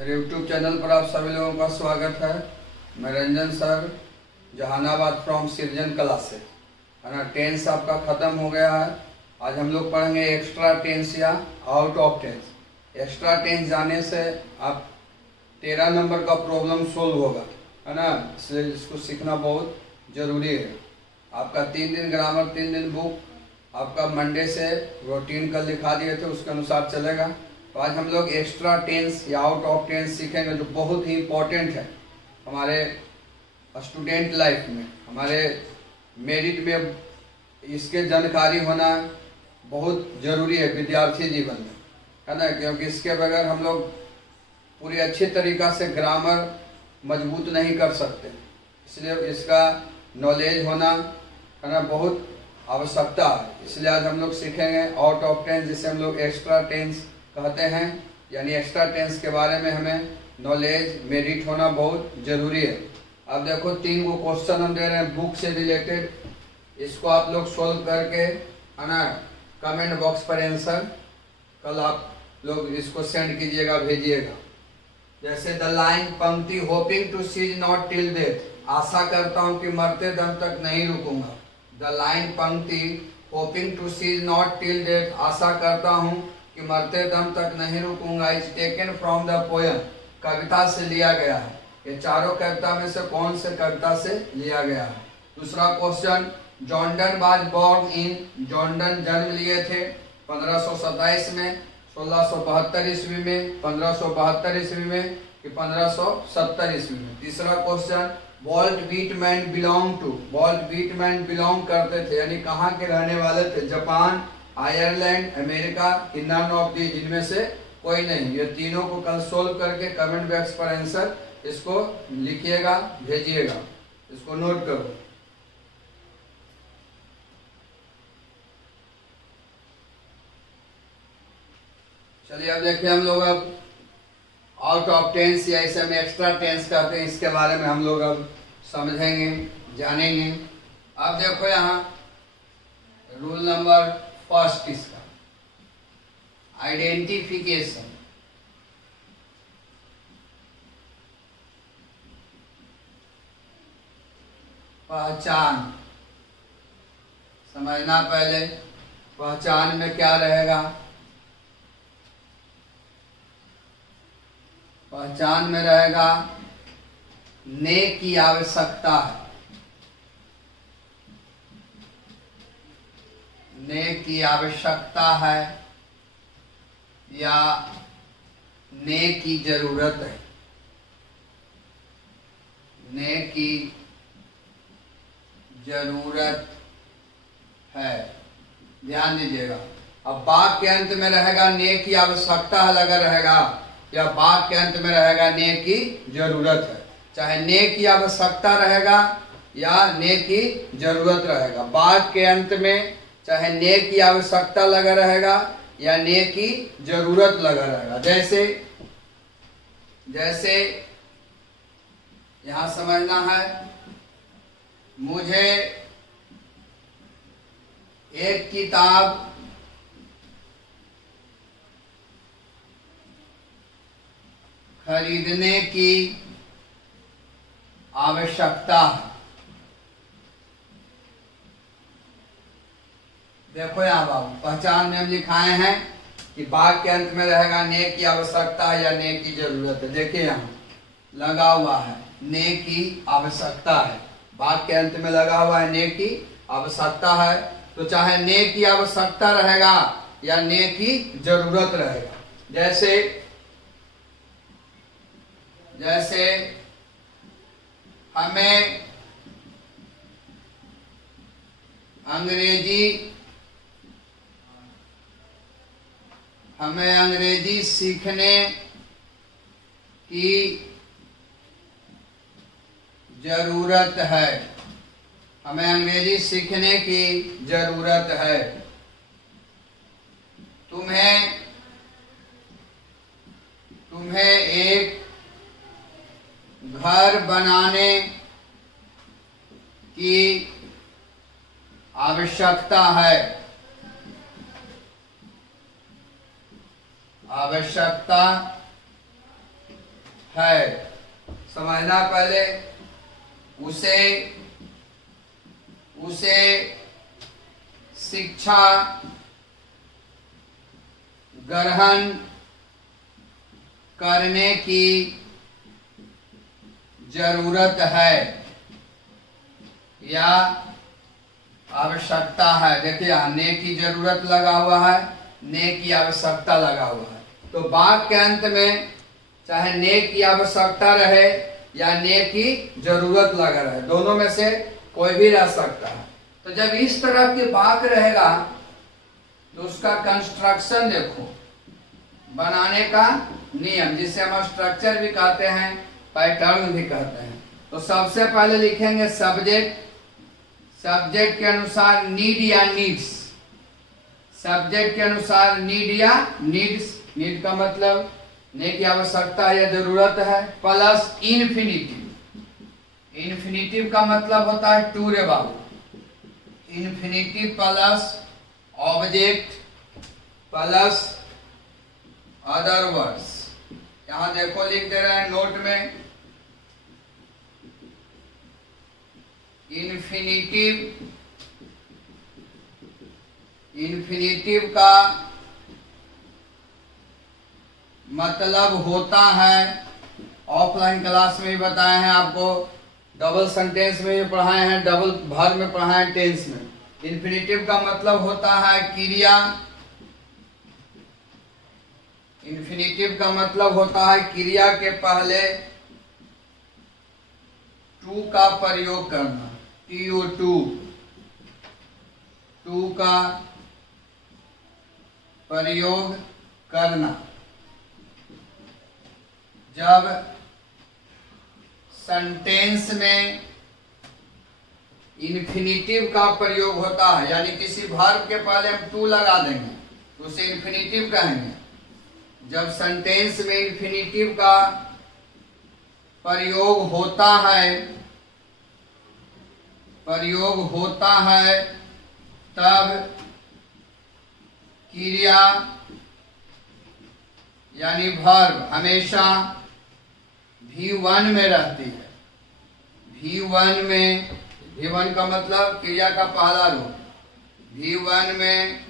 मेरे YouTube channel पर आप सभी लोगों का स्वागत है। मैं रंजन सर, जहानाबाद फ्रॉम सृजन कला से, है ना। टेंस आपका ख़त्म हो गया है। आज हम लोग पढ़ेंगे एक्स्ट्रा टेंस या out of tense. Extra tense जाने से आप 13 नंबर का प्रॉब्लम सोल्व होगा, है ना। इसलिए इसको सीखना बहुत ज़रूरी है। आपका 3 दिन ग्रामर, 3 दिन बुक आपका मंडे से रूटीन कल लिखा दिए थे, उसके अनुसार चलेगा। तो आज हम लोग एक्स्ट्रा टेंस या आउट ऑफ टेंस सीखेंगे, जो बहुत ही इम्पोर्टेंट है हमारे स्टूडेंट लाइफ में, हमारे मेरिट में। इसके जानकारी होना बहुत ज़रूरी है विद्यार्थी जीवन में, है ना। क्योंकि इसके बगैर हम लोग पूरी अच्छी तरीक़ा से ग्रामर मजबूत नहीं कर सकते। इसलिए इसका नॉलेज होना, है ना, बहुत आवश्यकता है। इसलिए आज हम लोग सीखेंगे आउट ऑफ टेंस, जिसे हम लोग एक्स्ट्रा टेंस कहते हैं। यानी एक्स्ट्रा टेंस के बारे में हमें नॉलेज, मेरिट होना बहुत ज़रूरी है। अब देखो 3 गो क्वेश्चन हम दे रहे हैं बुक से रिलेटेड। इसको आप लोग सोल्व करके, है ना, कमेंट बॉक्स पर आंसर कल आप लोग इसको सेंड कीजिएगा, भेजिएगा। जैसे द लाइन, पंक्ति, hoping to cease not till death, आशा करता हूँ कि मरते दम तक नहीं रुकूंगा। द लाइन, पंक्ति, hoping to cease not till death, आशा करता हूँ कि मरते दम तक नहीं रुकूंगा, is taken from the poem, कविता से लिया गया है। ये चारों कविता में से कौन से कविता से लिया गया है। दूसरा question, Jordan was born in, Jordan जन्म लिए थे 1527 में, 1672 ईस्वी में, 1572 ईस्वी में कि 1570 ईस्वी में। तीसरा question, Walt Whitman belong to, Walt Whitman belong करते थे, यानी कहाँ के रहने वाले थे, जापान, आयरलैंड, अमेरिका कि नन ऑफ दी, जिनमें से कोई नहीं। ये तीनों को कल सोल्व करके कमेंट बॉक्स पर आंसर इसको लिखिएगा, भेजिएगा। इसको नोट करो। चलिए अब देखिए, हम लोग अब आउट ऑफ टेंस या इसे हम एक्स्ट्रा टेंस कहते हैं, इसके बारे में हम लोग अब समझेंगे, जानेंगे। अब देखो यहाँ रूल नंबर फर्स्ट इसका आइडेंटिफिकेशन। पहचान समझना पहले। पहचान में क्या रहेगा? पहचान में रहेगा ने की आवश्यकता है, ने की आवश्यकता है या ने की जरूरत है, ने की जरूरत है। ध्यान दीजिएगा। अब वाक्य के अंत में रहेगा ने की आवश्यकता है लगा रहेगा, या वाक्य के अंत में रहेगा ने की जरूरत है। चाहे ने की आवश्यकता रहेगा या ने की जरूरत रहेगा, वाक्य के अंत में चाहे ने की आवश्यकता लगा रहेगा या ने की जरूरत लगा रहेगा। जैसे जैसे यहां समझना है, मुझे एक किताब खरीदने की आवश्यकता है। देखो यहाँ बाबू, पहचान में हम लिखाए हैं कि वाक्य के अंत में रहेगा ने की आवश्यकता है या ने की जरूरत है। देखिए यहाँ लगा हुआ है ने की आवश्यकता है, वाक्य के अंत में लगा हुआ है ने की आवश्यकता है। तो चाहे ने की आवश्यकता रहेगा या ने की जरूरत रहेगा। जैसे जैसे हमें अंग्रेजी सीखने की जरूरत है, हमें अंग्रेजी सीखने की जरूरत है। तुम्हें एक घर बनाने की आवश्यकता है, आवश्यकता है। समझना पहले, उसे शिक्षा ग्रहण करने की जरूरत है या आवश्यकता है। देखिए ने की जरूरत लगा हुआ है, ने की आवश्यकता लगा हुआ है। तो वाक्य के अंत में चाहे ने की आवश्यकता रहे या ने की जरूरत लगा रहे, दोनों में से कोई भी रह सकता है। तो जब इस तरह के वाक्य रहेगा तो उसका कंस्ट्रक्शन देखो, बनाने का नियम, जिसे हम स्ट्रक्चर भी कहते हैं, पैटर्न भी कहते हैं। तो सबसे पहले लिखेंगे सब्जेक्ट, सब्जेक्ट के अनुसार नीड या नीड्स, सब्जेक्ट के अनुसार नीड या नीड्स, नीड का मतलब ने की आवश्यकता या जरूरत है, प्लस इन्फिनिटिव, इन्फिनिटिव का मतलब होता है टू रे बाबू, infinitive plus object plus other words. यहां देखो लिख दे रहे हैं नोट में, इन्फिनिटिव का मतलब होता है, ऑफलाइन क्लास में भी बताए हैं आपको, डबल सेंटेंस में भी पढ़ाए हैं, डबल वर्ब में पढ़ाए हैं, टेंस में। इन्फिनिटिव का मतलब होता है क्रिया, इन्फिनिटिव का मतलब होता है क्रिया के पहले टू का प्रयोग करना, TO2, टू का प्रयोग करना। जब सेंटेंस में इन्फिनिटिव का प्रयोग होता है, यानी किसी वर्ब के पहले हम टू लगा देंगे तो उसे इन्फिनिटिव कहेंगे। जब सेंटेंस में इन्फिनिटिव का प्रयोग होता है तब क्रिया यानी वर्ब हमेशा V1 में रहती है। V1 में, V1 का मतलब क्रिया का पहला रूप, V1 में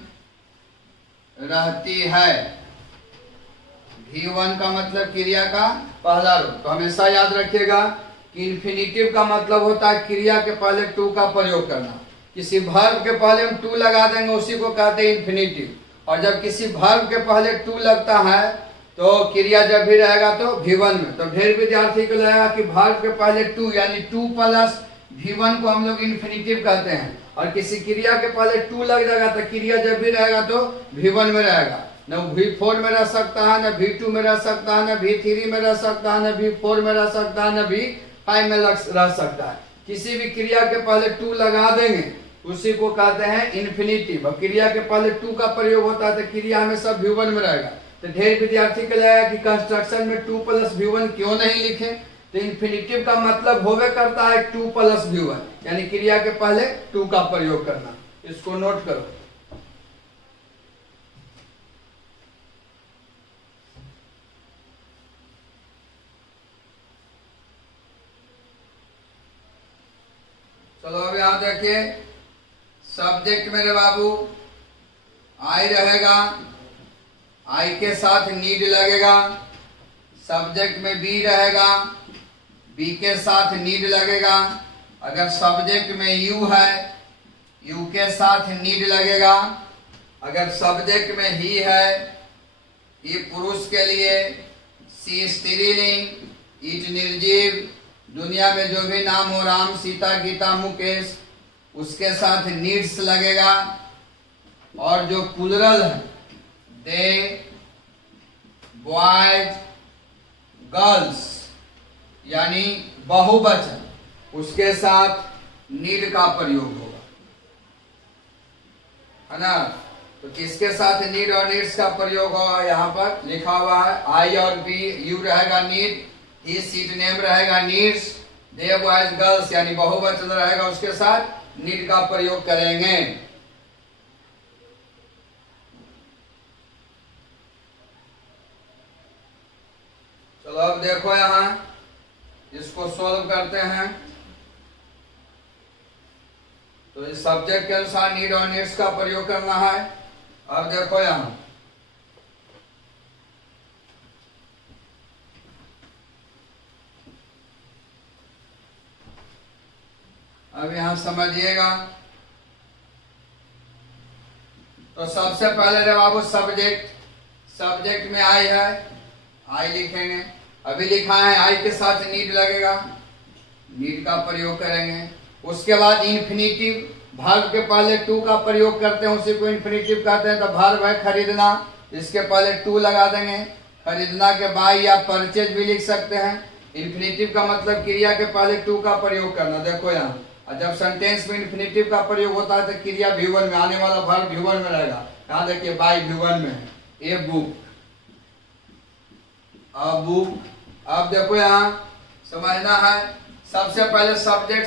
रहती है। V1 का मतलब क्रिया का पहला रूप। तो हमेशा याद रखिएगा कि इन्फिनिटिव का मतलब होता है क्रिया के पहले टू का प्रयोग करना। किसी वर्ब के पहले हम टू लगा देंगे, उसी को कहते हैं इन्फिनिटिव। और जब किसी वर्ब के पहले टू लगता है तो क्रिया जब भी रहेगा तो V1 में। तो ढेर विद्यार्थी को लगेगा कि वर्ब के पहले टू यानी टू प्लस V1 को हम लोग इन्फिनिटिव कहते हैं, और किसी क्रिया के पहले टू लग जाएगा तो क्रिया जब भी रहेगा तो V1 में रहेगा। न V4 में रह सकता है, न V2 में रह सकता है, न V3 में रह सकता है, न V4 में रह सकता है, न V5 में रह सकता है। किसी भी क्रिया के पहले टू लगा देंगे उसी को कहते हैं इन्फिनिटिव। अब क्रिया के पहले टू का प्रयोग होता है तो क्रिया हमेशा V1 में रहेगा। तो ढेर विद्यार्थी को लगेगा कि कंस्ट्रक्शन में टू प्लस V1 क्यों नहीं लिखे। तो इन्फिनिटिव का मतलब होवे करता है टू प्लस V1, यानी क्रिया के पहले टू का प्रयोग करना। इसको नोट करो। चलो अब यहां देखिए, सब्जेक्ट मेरे बाबू आई रहेगा, आई के साथ नीड लगेगा। सब्जेक्ट में बी रहेगा, बी के साथ नीड लगेगा। अगर सब्जेक्ट में यू है, यू के साथ नीड लगेगा। अगर सब्जेक्ट में ही है, ये पुरुष के लिए, सी स्त्रीलिंग, इट निर्जीव, दुनिया में जो भी नाम हो, राम, सीता, गीता, मुकेश, उसके साथ नीड्स लगेगा। और जो प्लुरल है, दे, बॉयज, गर्ल्स, यानी बहुवचन, उसके साथ नीड का प्रयोग होगा, है ना। तो किसके साथ नीड और नीड्स का प्रयोग होगा, यहाँ पर लिखा हुआ है। आई और बी, यू रहेगा नीड, ही सीट नेम रहेगा नीड्स, दे बॉयज गर्ल्स यानी बहुवचन रहेगा, उसके साथ नीड का प्रयोग करेंगे। चलो अब देखो यहाँ इसको सॉल्व करते हैं। तो इस सब्जेक्ट के अनुसार नीड और नीड्स का प्रयोग करना है। अब देखो यहाँ अब यहाँ समझिएगा। तो सबसे पहले जब आप सब्जेक्ट में आई है, आई लिखेंगे। अभी लिखा है आई के साथ नीड लगेगा, नीड का प्रयोग करेंगे। उसके बाद इन्फिनिटिव, वर्ब के पहले टू का प्रयोग करते हैं, उसी को इन्फिनिटिव कहते हैं। तो वर्ब है खरीदना, इसके पहले टू लगा देंगे। खरीदना के बाय या परचेज भी लिख सकते हैं। इन्फिनिटिव का मतलब क्रिया के पहले टू का प्रयोग करना। देखो यहाँ जब सेंटेंस में इन्फिनिटिव का प्रयोग होता है तो क्रिया V1 में, आने वाला वर्ब V1 में रहेगा। यहाँ देखिए बाय V1 में है, ए बुक, अ बुक। अब देखो यहाँ समझना है, सबसे पहले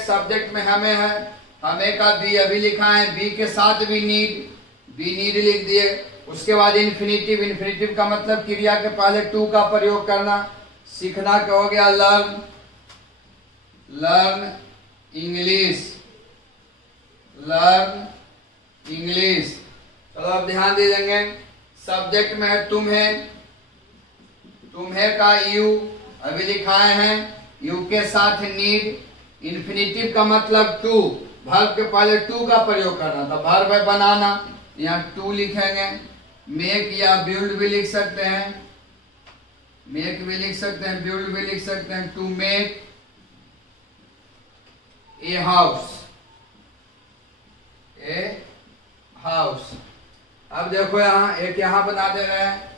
सब्जेक्ट में हमें है, हमें का बी अभी लिखा है, बी के साथ भी नीड लिख दिए। उसके बाद इन्फिनिटिव का मतलब क्रिया के पहले टू का प्रयोग करना। सीखना क्या हो गया, लर्न इंग्लिश। चलो अब ध्यान दे देंगे, सब्जेक्ट में है तुम्हें का यू अभी लिखाए हैं, यू के साथ नीड। इन्फिनिटिव का मतलब टू, वर्ब के पहले टू का प्रयोग करना था। वर्ब है बनाना, यहाँ टू लिखेंगे। मेक या बिल्ड भी लिख सकते हैं, मेक भी लिख सकते हैं, बिल्ड भी लिख सकते हैं। To make a house. अब देखो यहाँ एक यहाँ बना दे रहे हैं,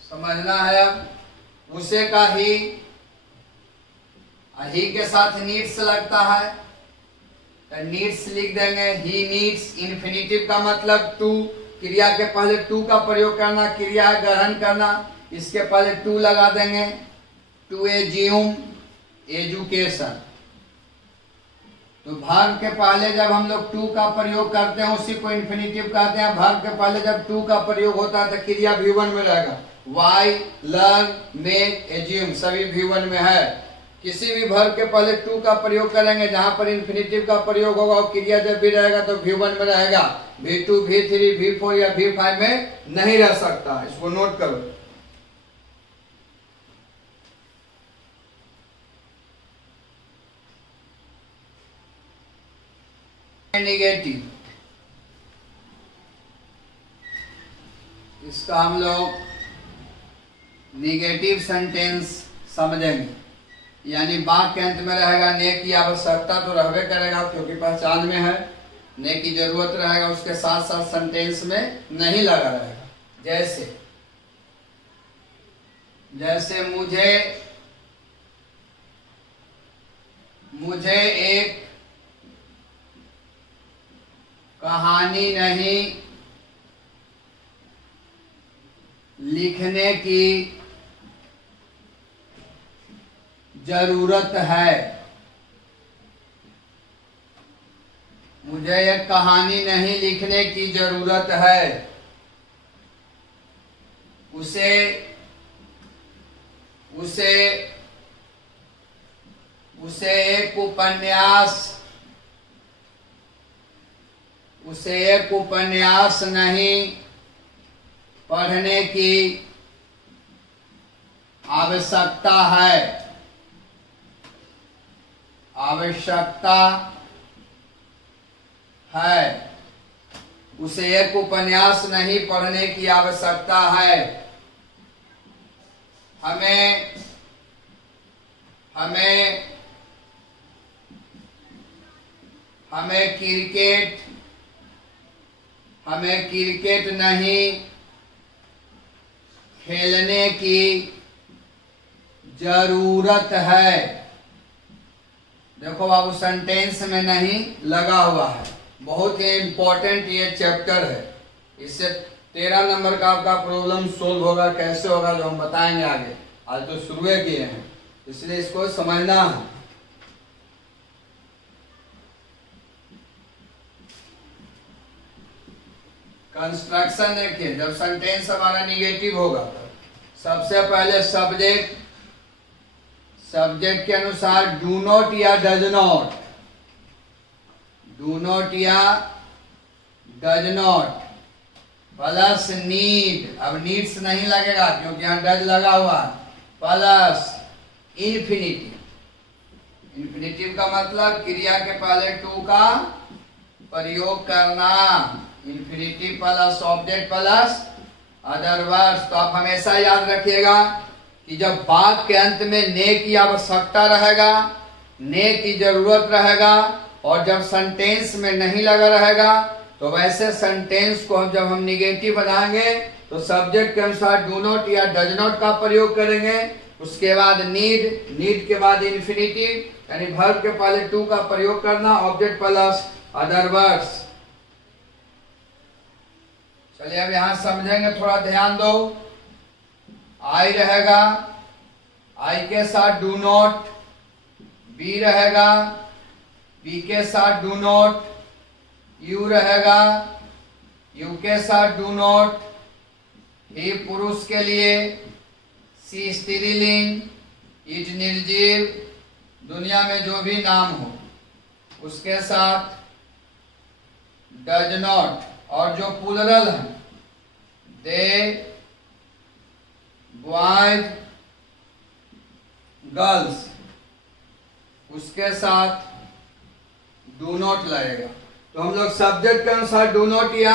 समझना है। अब उसे का ही के साथ नीड्स लगता है, तो नीड्स लिख देंगे। ही नीड्स, इन्फिनिटिव का मतलब टू, क्रिया के पहले टू का प्रयोग करना, क्रिया ग्रहण करना, इसके पहले टू लगा देंगे। To assume, education. तो वर्ब के पहले जब हम लोग टू का प्रयोग करते हैं उसी को इन्फिनिटिव कहते हैं। वर्ब के पहले जब टू का प्रयोग होता है तो क्रिया V1 में रहेगा। वाई, लर्न, मेक, एज्यूम सभी V1 में है। किसी भी वर्ब के पहले टू का प्रयोग करेंगे, जहां पर इन्फिनिटिव का प्रयोग होगा और क्रिया जब भी रहेगा तो V1 में रहेगा। V2, V3, V4 या V5 में नहीं रह सकता, इसको नोट करो। नेगेटिव, इसका हम लोग नेगेटिव सेंटेंस समझेंगे। यानी वाक्य के अंत में रहेगा ने की आवश्यकता तो रहबे करेगा क्योंकि पहचान में है, ने की जरूरत रहेगा, उसके साथ साथ सेंटेंस में नहीं लगा रहेगा। जैसे मुझे एक कहानी नहीं लिखने की जरूरत है। मुझे एक कहानी नहीं लिखने की जरूरत है। उसे एक उपन्यास नहीं पढ़ने की आवश्यकता है। उसे एक उपन्यास नहीं पढ़ने की आवश्यकता है। हमें क्रिकेट नहीं खेलने की जरूरत है। देखो बाबू सेंटेंस में नहीं लगा हुआ है, बहुत ही इंपॉर्टेंट ये चैप्टर है। इससे 13 नंबर का आपका प्रॉब्लम सोल्व होगा। कैसे होगा जो हम बताएंगे आगे, आज तो शुरू किए हैं, इसलिए इसको समझना है। कंस्ट्रक्शन देखिए, जब सेंटेंस हमारा निगेटिव होगा तो सबसे पहले सब्जेक्ट के अनुसार डू नॉट या डज नॉट प्लस नीड, अब नीड्स नहीं लगेगा क्योंकि यहाँ डज लगा हुआ, प्लस इन्फिनिटिव का मतलब क्रिया के पहले टू का प्रयोग करना, infinitive plus object plus other words. तो आप हमेशा याद रखिएगा कि जब वाक्य के अंत में ने की आवश्यकता रहेगा, ने की जरूरत रहेगा, और जब सेंटेंस में नहीं लगा रहेगा, तो वैसे सेंटेंस को जब हम निगेटिव बनाएंगे तो सब्जेक्ट के अनुसार डू नॉट या डज नॉट का प्रयोग करेंगे, उसके बाद नीड के बाद इन्फिनिटिव यानी वर्ब के पहले टू का प्रयोग करना, ऑब्जेक्ट प्लस अदर वर्ड्स। चलिए अब यहां समझेंगे, थोड़ा ध्यान दो। आई रहेगा, आई के साथ डू नॉट, बी रहेगा, बी के साथ डू नॉट, यू रहेगा, यू के साथ डू नॉट, ही पुरुष के लिए, सी स्त्रीलिंग, इट निर्जीव, दुनिया में जो भी नाम हो उसके साथ डज नॉट, और जो प्लूरल है दे, बॉयज, गर्ल्स, उसके साथ डू नॉट लगेगा। तो हम लोग सब्जेक्ट के अनुसार डू नॉट या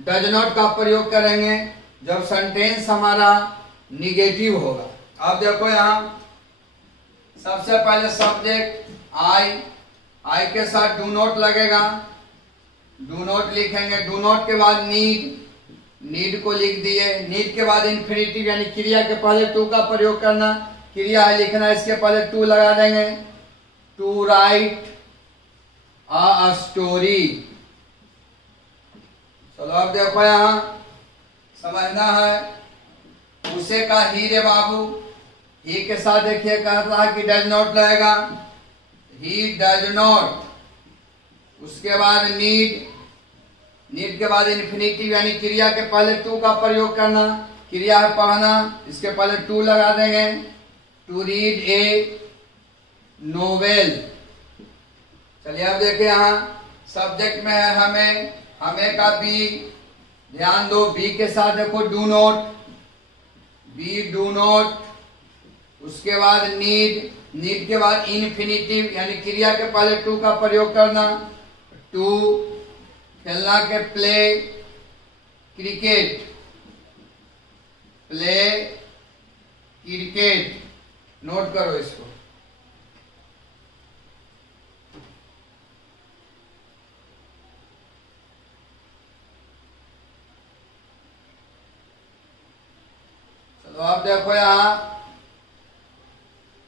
डज नॉट का प्रयोग करेंगे जब सेंटेंस हमारा निगेटिव होगा। अब देखो यहां सबसे पहले सब्जेक्ट आई के साथ डू नॉट लगेगा, डू नॉट लिखेंगे, डू नॉट के बाद नीड को लिख दिए, नीड के बाद इन्फिनिटिव यानी क्रिया के पहले टू का प्रयोग करना, क्रिया है लिखना, इसके पहले टू लगा देंगे, टू राइट अ स्टोरी। चलो अब देखो यहां समझना है, उसे का ही रे बाबू, ही के साथ देखिए कह रहा है कि डज नॉट लगेगा, ही डज नॉट, उसके बाद नीड के बाद इन्फिनिटिव यानी क्रिया के पहले टू का प्रयोग करना, क्रिया है पढ़ना, इसके पहले टू लगा देंगे, टू रीड ए नोवेल। चलिए अब देखिए यहां सब्जेक्ट में है हमें का बी, ध्यान दो, बी के साथ देखो do not, be do not, उसके बाद नीड के बाद इन्फिनिटिव यानी क्रिया के पहले टू का प्रयोग करना, टू, खेलना के play cricket, play cricket, note करो इसको। चलो अब देखो यहां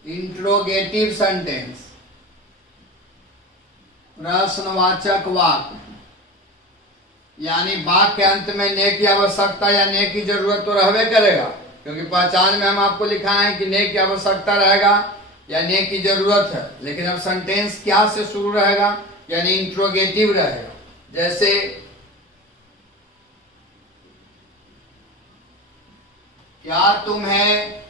इंट्रोगेटिव सेंटेंस, प्रश्नवाचक वाक्य, यानी वाक्य के अंत में ने की आवश्यकता या ने की जरूरत तो रहबे करेगा, क्योंकि पहचान में हम आपको लिखा है कि ने की आवश्यकता रहेगा या ने की जरूरत है, लेकिन अब सेंटेंस क्या से शुरू रहेगा यानी इंट्रोगेटिव रहेगा। जैसे क्या तुम्हें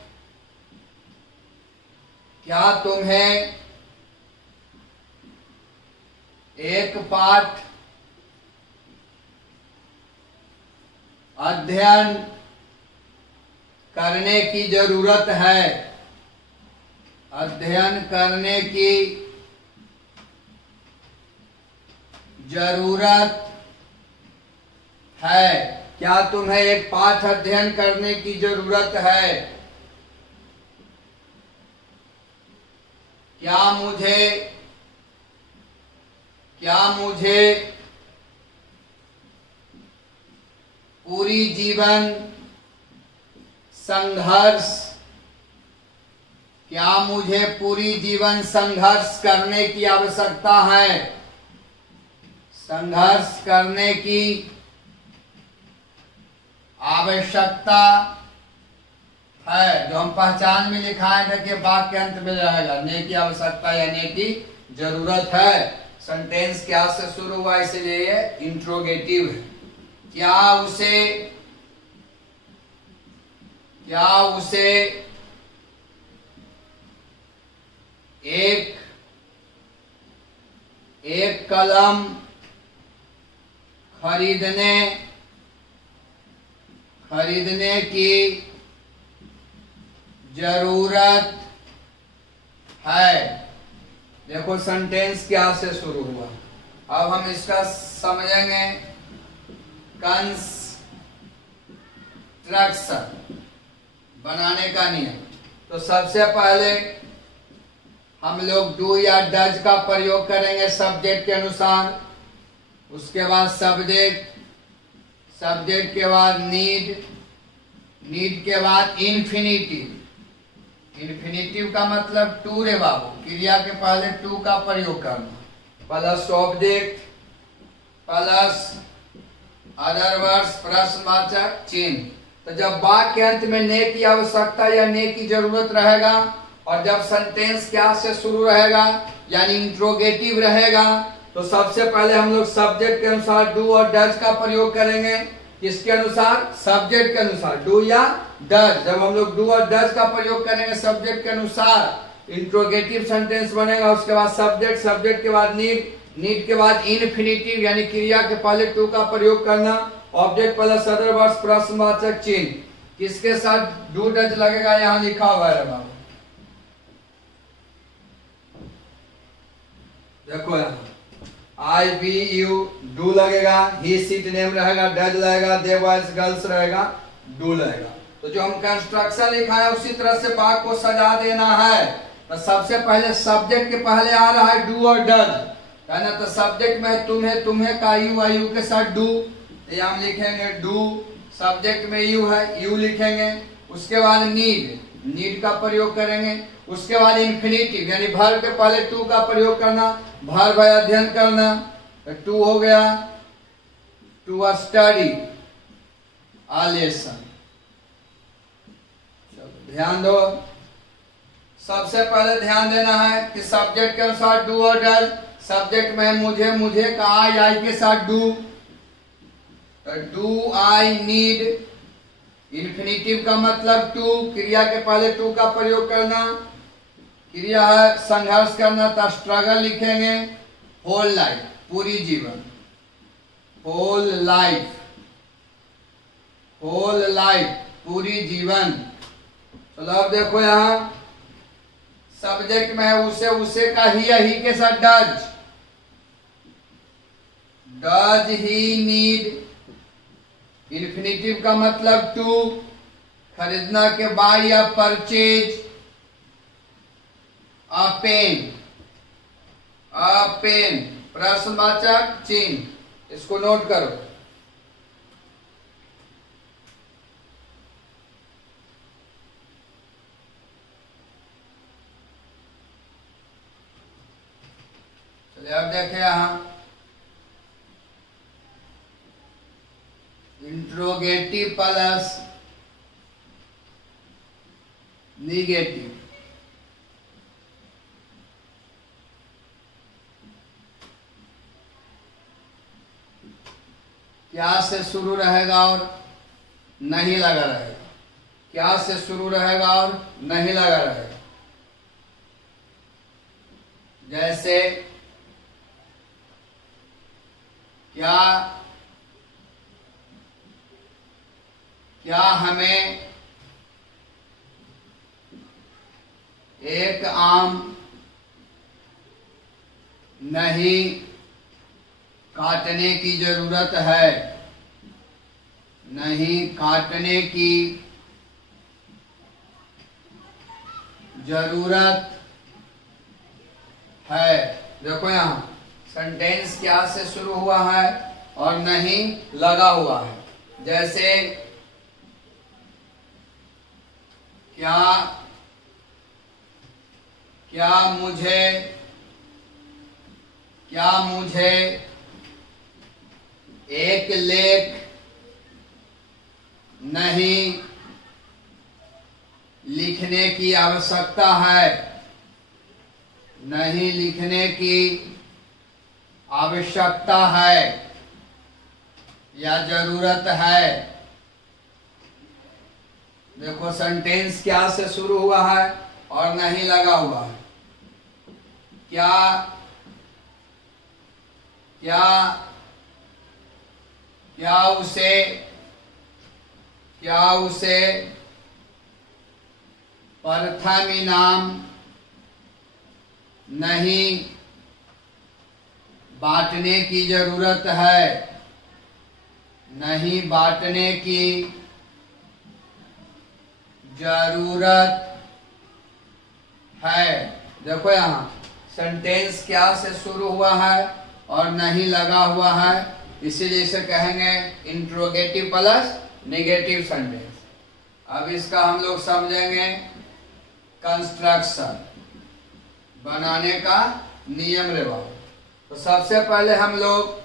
एक पाठ अध्ययन करने की जरूरत है, अध्ययन करने की जरूरत है, क्या तुम्हें एक पाठ अध्ययन करने की जरूरत है, क्या मुझे पूरी जीवन संघर्ष, क्या मुझे पूरी जीवन संघर्ष करने की आवश्यकता है, संघर्ष करने की आवश्यकता है। जो हम पहचान में लिखा है देखिए वाक्य के अंत में रहेगा, ने की आवश्यकता या ने की जरूरत है। सेंटेंस क्या से शुरू हुआ इसलिए ये इंट्रोगेटिव है। क्या उसे एक कलम खरीदने की जरूरत है। देखो सेंटेंस क्या से शुरू हुआ। अब हम इसका समझेंगे कंस्ट्रक्शन, बनाने का नियम। तो सबसे पहले हम लोग डू या डज का प्रयोग करेंगे सब्जेक्ट के अनुसार। उसके बाद सब्जेक्ट के बाद नीड के बाद इन्फिनिटिव का मतलब टू रे बाबू, क्रिया के पहले टू का प्रयोग करना, plus object plus other words प्रश्नवाचक चिन्ह। तो जब वाक्य के अंत में ने की आवश्यकता या ने की जरूरत रहेगा और जब सेंटेंस क्या से शुरू रहेगा यानी इंट्रोगेटिव रहेगा, तो सबसे पहले हम लोग सब्जेक्ट के अनुसार डू और डज का प्रयोग करेंगे। किसके अनुसार? सब्जेक्ट के अनुसार, डू या डज। जब हम लोग डू और डज का प्रयोग करेंगे सब्जेक्ट के अनुसार, इंट्रोगेटिव सेंटेंस बनेगा। उसके बाद सब्जेक्ट के बाद नीड के बाद इन्फिनिटिव यानी क्रिया के पहले टू का प्रयोग करना, ऑब्जेक्ट प्लस अदर वर्ड्स प्रश्नवाचक चिन्ह। किसके साथ डू डज लगेगा? यहाँ लिखा हुआ है बाबू, देखो यहाँ आई बी यू डू लगेगा, ही सीट नेम रहेगा, डज लगेगा, दे बॉयज गर्ल्स रहेगा, डू लगेगा। तो जो हम कंस्ट्रक्शन लिखा है उसी तरह से वाक्य को सजा देना है। तो सबसे पहले सब्जेक्ट के पहले आ रहा है डू और डज, है ना। तो सब्जेक्ट में तुम्हें का यू है, यू के साथ डू, तो हम लिखेंगे डू। सब्जेक्ट में यू है, यू लिखेंगे। उसके बाद नीड का प्रयोग करेंगे। उसके बाद इन्फिनिटिव यानी वर्ब के पहले टू का प्रयोग करना, वर्ब है अध्ययन करना, टू हो गया टू स्टडी अ लेसन। ध्यान दो, सबसे पहले ध्यान देना है कि सब्जेक्ट के अनुसार डू और डज। सब्जेक्ट में मुझे का आई के साथ डू आई नीड। इन्फिनिटिव का मतलब टू, क्रिया के पहले टू का प्रयोग करना, क्रिया है संघर्ष करना, तो स्ट्रगल लिखेंगे। होल लाइफ पूरी जीवन, होल लाइफ पूरी जीवन। चलो अब देखो यहाँ सब्जेक्ट में है उसे का ही के साथ डज ही नीड। इन्फिनिटिव का मतलब टू, खरीदना के बाय या परचेज अ पेन प्रश्नवाचक चिन्ह। इसको नोट करो। चलिए अब देखें यहां इंट्रोगेटिव प्लस निगेटिव। क्या से शुरू रहेगा और नहीं लगा रहेगा, क्या से शुरू रहेगा और नहीं लगा रहेगा। जैसे क्या हमें एक आम नहीं काटने की जरूरत है, नहीं काटने की जरूरत है। देखो यहाँ सेंटेंस क्या से शुरू हुआ है और नहीं लगा हुआ है। जैसे क्या मुझे एक लेख नहीं लिखने की आवश्यकता है, नहीं लिखने की आवश्यकता है। या जरूरत है। देखो सेंटेंस क्या से शुरू हुआ है और नहीं लगा हुआ है। क्या क्या क्या उसे प्रथम इनाम नहीं बांटने की जरूरत है। नहीं बांटने की जरूरत है। देखो यहाँ सेंटेंस क्या से शुरू हुआ है और नहीं लगा हुआ है, इसीलिए इसे कहेंगे इंट्रोगेटिव प्लस नेगेटिव सेंटेंस। अब इसका हम लोग समझेंगे कंस्ट्रक्शन, बनाने का नियम रेवाज। तो सबसे पहले हम लोग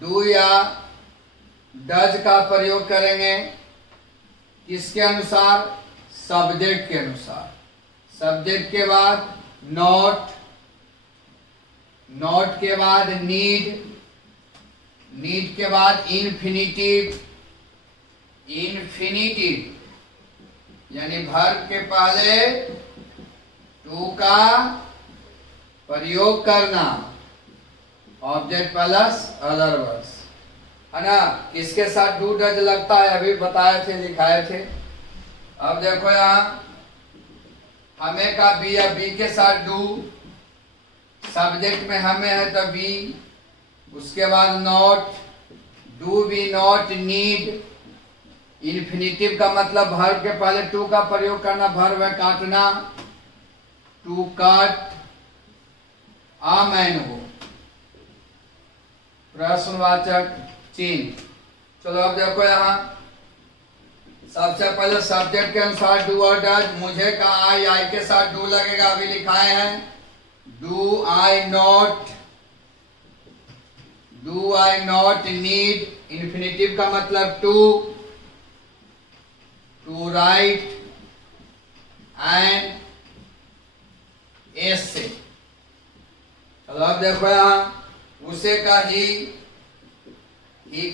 डू या डज का प्रयोग करेंगे। किसके अनुसार? सब्जेक्ट के अनुसार। सब्जेक्ट के बाद नॉट, नॉट के बाद नीड, नीड के बाद इन्फिनिटिव, इन्फिनिटिव यानी वर्ब के पहले टू का प्रयोग करना, ऑब्जेक्ट प्लस अदर वर्ड्स, है ना। किसके साथ डू डज लगता है अभी बताए थे, लिखाए थे। अब देखो यहाँ हमें का बी या बी के साथ डू, सब्जेक्ट में हमें है तो बी, उसके बाद not, do be not need. Infinitive का मतलब वर्ब के पहले टू का प्रयोग करना, वर्ब है काटना, टू कट आ मैन हो, प्रश्नवाचक चिन्ह। चलो अब देखो यहाँ सबसे पहले सब्जेक्ट के अनुसार डू और डज। मुझे का आई, आई के साथ डू लगेगा, अभी लिखाए हैं do I not, do I not need. Infinitive का मतलब to, to write and essay. चलो अब देखो यहाँ उसे का ही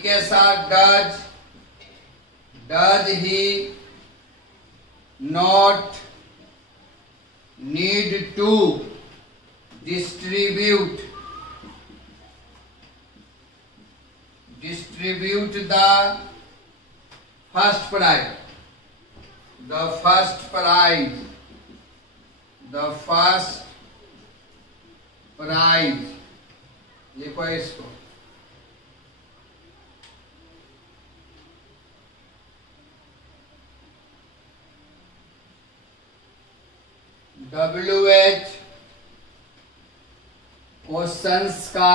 के साथ does, does he not need to distribute, distribute the first prize, the first prize, the first prize. लिखो इसको। WH क्वेश्चंस का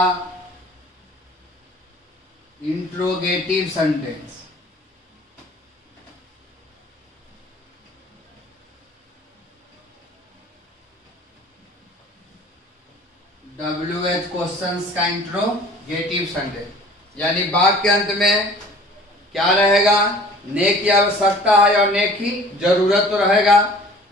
इंट्रोगेटिव सेंटेंस। WH क्वेश्चंस का इंट्रोगेटिव सेंटेंस यानी वाक्य के अंत में क्या रहेगा? ने की आवश्यकता है और ने की जरूरत तो रहेगा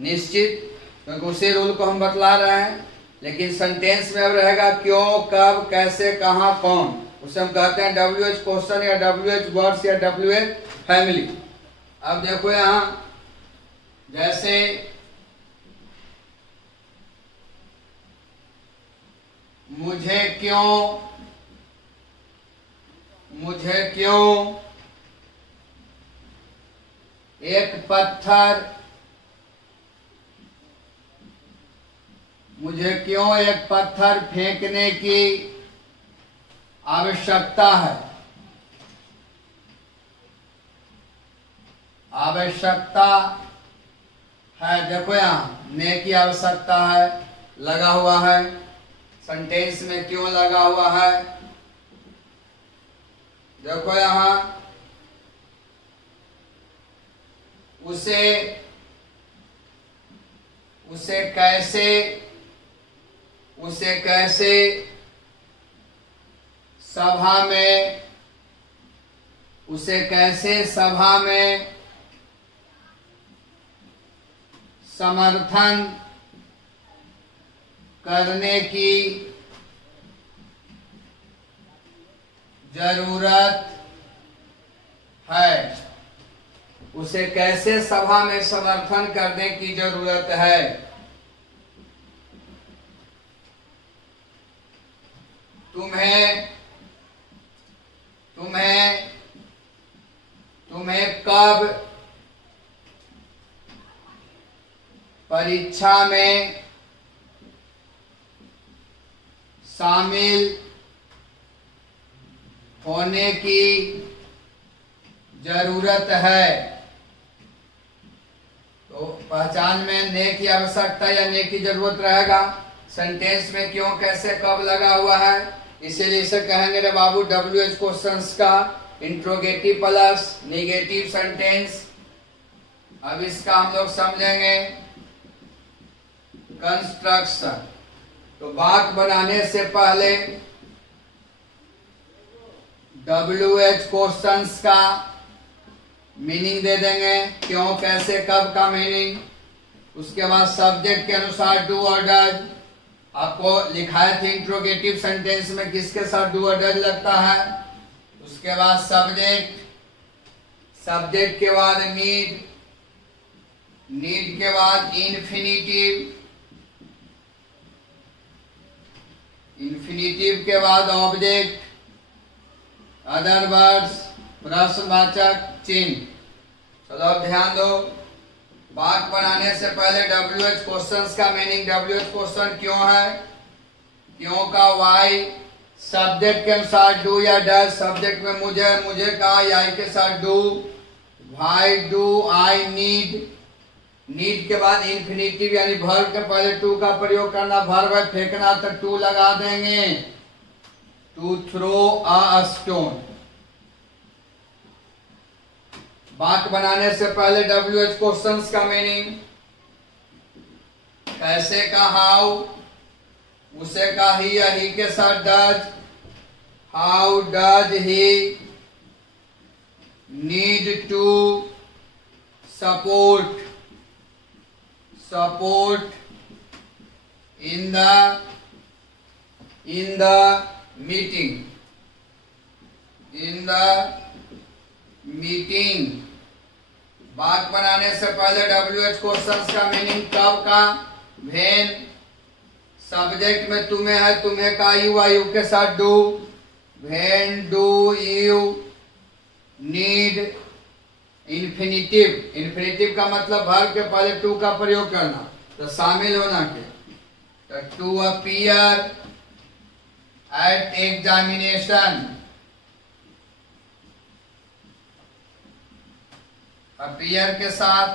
निश्चित, क्योंकि उसी रूल को हम बतला रहे हैं। लेकिन सेंटेंस में अब रहेगा क्यों, कब, कैसे, कहां, कौन। उसे हम कहते हैं WH क्वेश्चन या WH वर्ड्स या WH फैमिली। अब देखो यहां जैसे मुझे क्यों, मुझे क्यों एक पत्थर, मुझे क्यों एक पत्थर फेंकने की आवश्यकता है, आवश्यकता है। देखो यहां ने की आवश्यकता है लगा हुआ है, सेंटेंस में क्यों लगा हुआ है। देखो यहां उसे, उसे कैसे, उसे कैसे सभा में, उसे कैसे सभा में समर्थन करने की जरूरत है, उसे कैसे सभा में समर्थन करने की जरूरत है। तुम्हें कब परीक्षा में शामिल होने की जरूरत है। तो पहचान में ने की आवश्यकता या ने की जरूरत रहेगा। सेंटेंस में क्यों, कैसे, कब लगा हुआ है, इसीलिए इसे कहेंगे रे बाबू WH क्वेश्चंस का इंट्रोगेटिव प्लस नेगेटिव सेंटेंस। अब इसका हम लोग समझेंगे कंस्ट्रक्शन। तो वाक्य बनाने से पहले WH क्वेश्चंस का मीनिंग दे देंगे, क्यों, कैसे, कब का मीनिंग। उसके बाद सब्जेक्ट के अनुसार डू और डज। आपको लिखाए थे इंट्रोगेटिव सेंटेंस में किसके साथ डू और डज लगता है। उसके बाद सब्जेक्ट, सब्जेक्ट के बाद नीड, नीड के बाद इन्फिनिटिव, इन्फिनिटिव के बाद ऑब्जेक्ट, अदर वर्ड्स, प्रश्नवाचक चिन्ह। चलो अब ध्यान दो, वाक्य बनाने से पहले WH क्वेश्चंस का मीनिंग। WH क्वेश्चन क्यों है, क्यों का वाई, सब्जेक्ट के अनुसार डू या डज। सब्जेक्ट में मुझे, मुझे का आई के साथ do, why do I need, need के बाद इन्फिनिटिव यानी वर्ब के पहले टू का प्रयोग करना। वर्ब है फेंकना तो टू लगा देंगे, टू थ्रो अ स्टोन। वाक्य बनाने से पहले WH क्वेश्चंस का मीनिंग, कैसे का हाउ, उसे का ही या ही के साथ does, how does he need to support, support in the meeting, in the meeting. वाक्य बनाने से पहले WH क्वेश्चंस का मीनिंग कब का, व्हेन। सब्जेक्ट में तुम्हें है, तुम्हें का यू आई यू के साथ do, when do you need infinitive. Infinitive का मतलब वर्ब के पहले टू का प्रयोग करना, तो शामिल होना के। तो to appear at examination, appear के साथ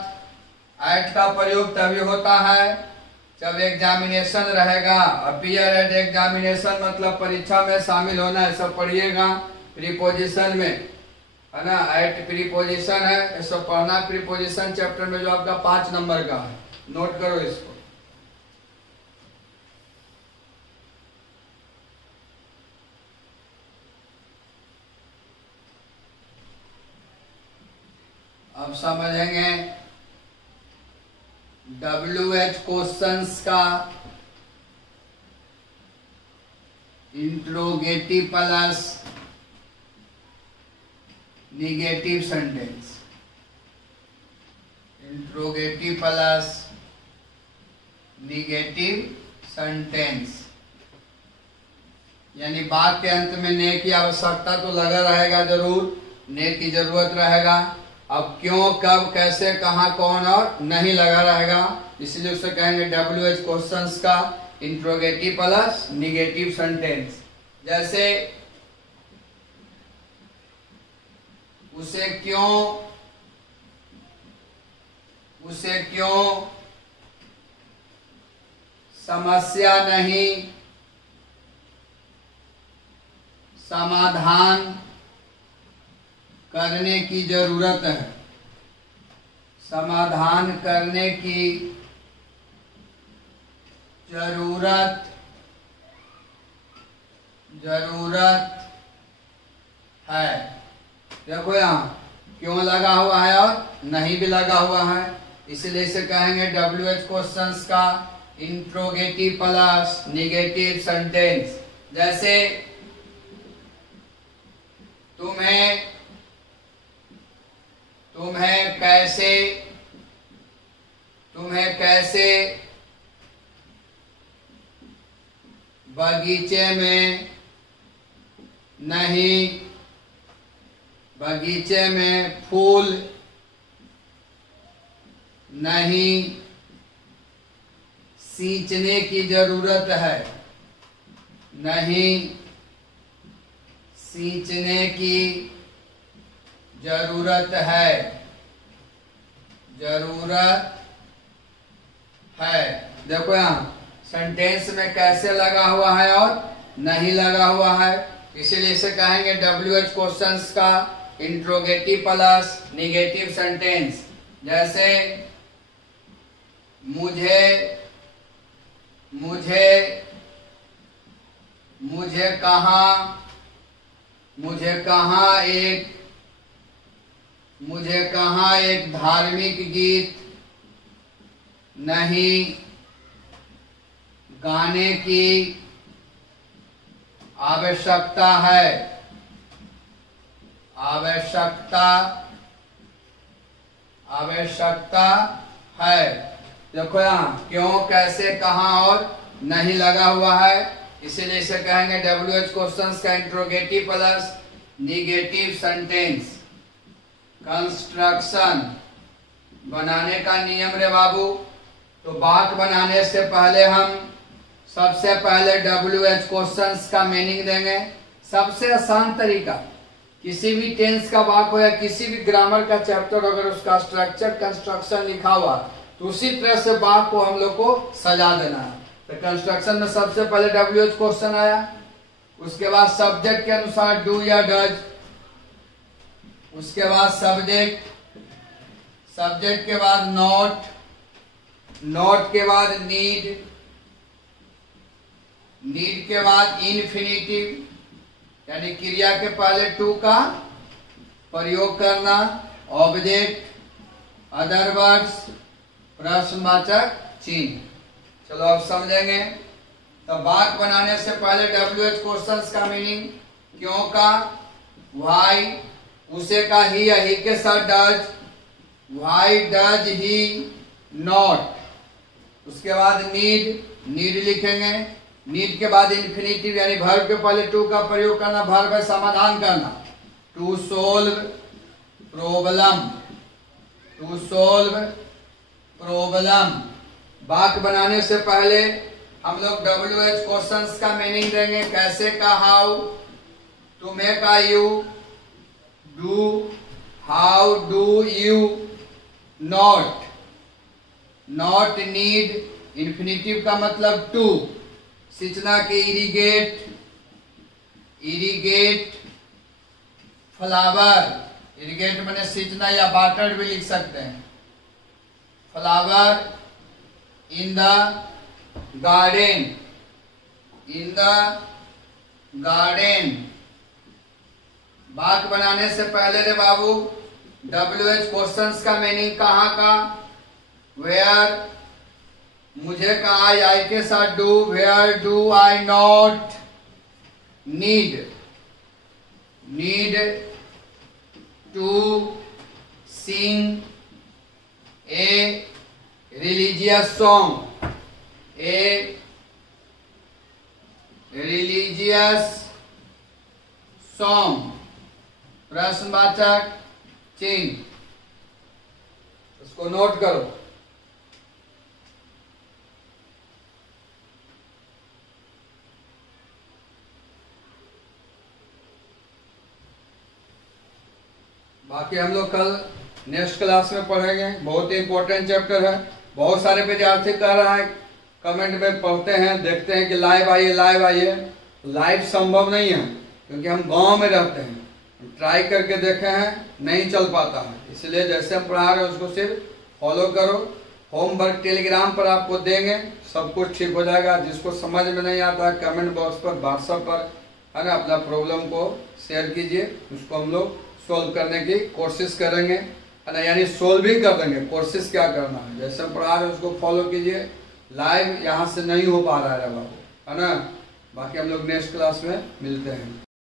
एट का प्रयोग तभी होता है जब एग्जामिनेशन रहेगा। अपीयर एट एग्जामिनेशन मतलब परीक्षा में शामिल होना है, सब पढ़िएगा प्रीपोजिशन में, है ना। एट प्रीपोजिशन है, ये सब पढ़ना प्रीपोजिशन चैप्टर में जो आपका 5 नंबर का है, नोट करो इसको। अब समझेंगे WH क्वेश्चंस का interrogative plus negative sentence, interrogative plus negative sentence. यानी वाक्य के अंत में ने की आवश्यकता तो लगा रहेगा, जरूर ने की जरूरत रहेगा। अब क्यों, कब, कैसे, कहां, कौन और नहीं लगा रहेगा, इसलिए उसे कहेंगे WH क्वेश्चंस का इंट्रोगेटिव प्लस निगेटिव सेंटेंस। जैसे उसे क्यों समस्या नहीं समाधान करने की जरूरत है, समाधान करने की जरूरत है। देखो यहाँ क्यों लगा हुआ है और नहीं भी लगा हुआ है, इसलिए इसे कहेंगे WH क्वेश्चंस का इंट्रोगेटिव प्लस निगेटिव सेंटेंस। जैसे तुम्हें कैसे बगीचे में फूल नहीं सींचने की जरूरत है, नहीं सींचने की जरूरत है। देखो यहाँ सेंटेंस में कैसे लगा हुआ है और नहीं लगा हुआ है, इसीलिए इसे कहेंगे WH क्वेश्चंस का इंट्रोगेटिव प्लस निगेटिव सेंटेंस। जैसे मुझे कहाँ एक धार्मिक गीत नहीं गाने की आवश्यकता है। देखो यहाँ क्यों, कैसे, कहाँ और नहीं लगा हुआ है, इसीलिए इसे कहेंगे WH क्वेश्चंस का interrogative plus negative sentence. Construction बनाने का नियम रे बाबू। तो वाक्य बनाने से पहले हम सबसे पहले WH क्वेश्चंस का मीनिंग देंगे। सबसे आसान तरीका, किसी भी टेंस का वाक्य हो या किसी भी ग्रामर का चैप्टर, अगर उसका स्ट्रक्चर कंस्ट्रक्शन लिखा हुआ तो उसी तरह से वाक्य को हम लोग को सजा देना है। तो कंस्ट्रक्शन में सबसे पहले WH क्वेश्चन आया, उसके बाद सब्जेक्ट के अनुसार डू या डज, उसके बाद सब्जेक्ट के बाद नॉट के बाद नीड के बाद इन्फिनिटिव यानी क्रिया के पहले टू का प्रयोग करना, ऑब्जेक्ट, अदर वर्ड्स, प्रश्नवाचक चिन्ह। चलो अब समझेंगे। तो वाक्य बनाने से पहले WH क्वेश्चंस का मीनिंग, क्यों का, व्हाई, उसे का ही या ही के साथ does, why does he not. उसके बाद नीड लिखेंगे, नीड के बाद इन्फिनिटिव यानी वर्ब के पहले टू का प्रयोग करना, वर्ब है समाधान करना, टू सोल्व प्रॉब्लम। वाक्य बनाने से पहले हम लोग WH क्वेश्चंस का मीनिंग देंगे, कैसे का हाउ, तुम्हें का you, do, how do you, not need, infinitive का मतलब टू, सिंचना के इरिगेट फ्लावर, इरिगेट मैंने सिंचना या वाटर भी लिख सकते हैं, फ्लावर इन द गार्डन। वाक्य बनाने से पहले रे बाबू WH क्वेश्चंस का मीनिंग कहाँ का, वेयर, मुझे कहा आई के साथ do, where do I not need to sing a religious song, प्रश्नवाचक चिन्ह। इसको नोट करो। बाकी हम लोग कल नेक्स्ट क्लास में पढ़ेंगे, बहुत ही इंपॉर्टेंट चैप्टर है। बहुत सारे विद्यार्थी कह रहा है, कमेंट में पढ़ते हैं, देखते हैं कि लाइव आइए। लाइव संभव नहीं है क्योंकि हम गांव में रहते हैं, ट्राई करके देखे हैं, नहीं चल पाता है। इसलिए जैसे हम पढ़ा रहे हैं उसको सिर्फ फॉलो करो। होमवर्क टेलीग्राम पर आपको देंगे, सब कुछ ठीक हो जाएगा। जिसको समझ में नहीं आता है कमेंट बॉक्स पर, व्हाट्सएप पर, है ना, अपना प्रॉब्लम को शेयर कीजिए, उसको हम लोग सोल्व करने की कोशिश करेंगे, है ना, यानी सोल्व ही कर देंगे। कोशिश क्या करना है, जैसे हम पढ़ा रहे हैं उसको फॉलो कीजिए। लाइव यहाँ से नहीं हो पा रहा है बाबू, है ना। बाकी हम लोग नेक्स्ट क्लास में मिलते हैं।